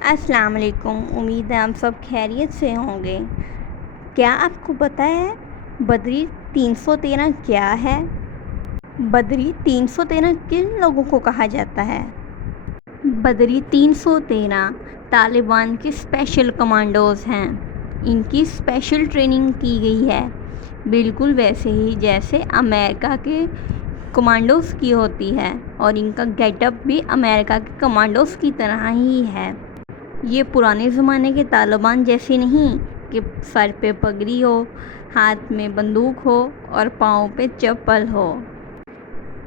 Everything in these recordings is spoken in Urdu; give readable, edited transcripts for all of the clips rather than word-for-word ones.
السلام علیکم، امید ہے آپ سب خیریت سے ہوں گے۔ کیا آپ کو پتہ ہے بدری 313 کیا ہے؟ بدری 313 کن لوگوں کو کہا جاتا ہے؟ بدری 313 طالبان کے اسپیشل کمانڈوز ہیں۔ ان کی اسپیشل ٹریننگ کی گئی ہے، بالکل ویسے ہی جیسے امریکہ کے کمانڈوز کی ہوتی ہے، اور ان کا گیٹ اپ بھی امریکہ کے کمانڈوز کی طرح ہی ہے۔ یہ پرانے زمانے کے طالبان جیسے نہیں کہ سر پہ پگڑی ہو، ہاتھ میں بندوق ہو اور پاؤں پہ چپل ہو۔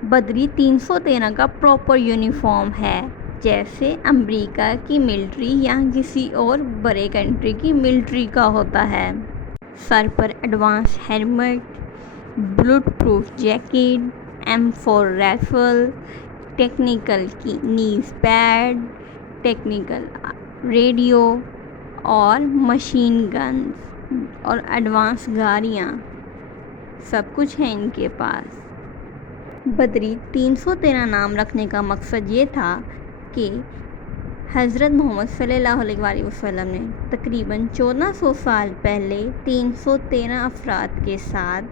بدری 313 کا پراپر یونیفارم ہے، جیسے امریکہ کی ملٹری یا کسی اور بڑے کنٹری کی ملٹری کا ہوتا ہے۔ سر پر advance helmet, bullet proof jacket, M4 rifle, technical کی نیز پیڈ، ٹیکنیکل ریڈیو اور مشین گنز اور ایڈوانس گاڑیاں، سب کچھ ہے ان کے پاس۔ بدری 313 نام رکھنے کا مقصد یہ تھا کہ حضرت محمد صلی اللہ علیہ وسلم نے تقریباً 1400 سال پہلے 313 افراد کے ساتھ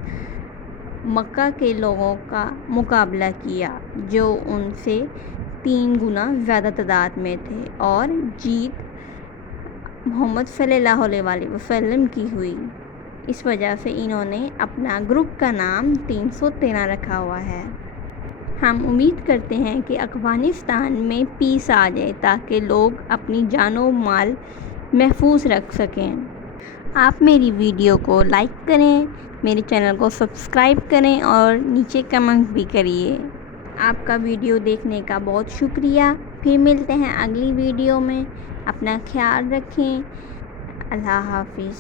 مکہ کے لوگوں کا مقابلہ کیا، جو ان سے 3 گنا زیادہ تعداد میں تھے، اور جیت محمد صلی اللہ علیہ وسلم کی ہوئی۔ اس وجہ سے انہوں نے اپنا گروپ کا نام 313 رکھا ہوا ہے۔ ہم امید کرتے ہیں کہ افغانستان میں پیس آ جائے تاکہ لوگ اپنی جان و مال محفوظ رکھ سکیں۔ آپ میری ویڈیو کو لائک کریں، میرے چینل کو سبسکرائب کریں اور نیچے کمنٹ بھی کریے۔ آپ کا ویڈیو دیکھنے کا بہت شکریہ۔ پھر ملتے ہیں اگلی ویڈیو میں۔ اپنا خیال رکھیں۔ اللہ حافظ۔